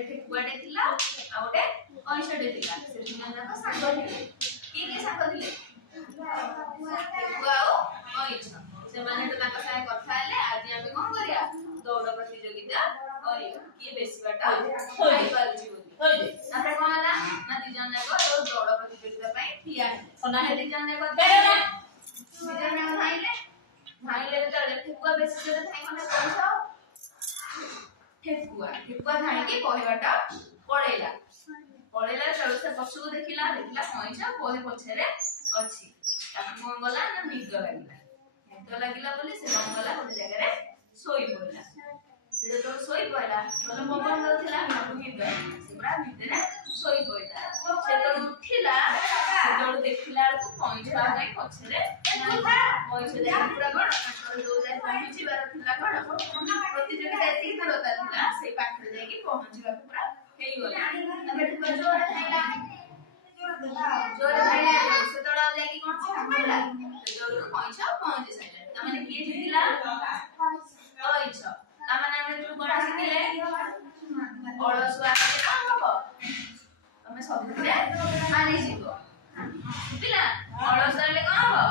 गोटे ठेकुआटे थिला आ गोटे कइसटे थिला से तीन जन साग थिले की साग थिले ठेकुआ आ कइस से माने तो ताका साथे कथा हेले आज हम कोन करिया दौड़ प्रतियोगिता करिया की बेसी बाट खाई पारुची बोली après कोन हला ना दी जन जाको दौड़ प्रतियोगिता पई ठिया ओना हे दी जन जाको दी जन खाइले खाइले तो ठेकुआ बेसी जने खाइ माने कइस ठेकुआ धाई के कहबाटा पळेला चलो से पशु देखिला कइस कोहे पछरे अछि ताकि कोन गला ना निद लागिला बोली से कोन गला गोटे जगह रे सोई पड़ला से तो सोई पड़ला बोले पवन दउथिला हम निद से पूरा निद रे सोई पड़ला से तो उठिला से तो देखिला तो कइस भाई पछरे कइस देखि पूरा गण दो जाय पहुंची बार थिला गण प्रतियोगिता एती करता थिला से पाखरे जाय कि पहुंचीबा पूरा हेई गला तबे जोर खाइला जोर खाइला से तोड़ा जाय कि कोन खाइला जोर कइस पहुंची साइला त माने के जितिला कइस त माने हम जो बड़ा सिखिले अलसुआ के का हबो तमे सबरे मानि जिवो बुझिला अलसुआ ले का हबो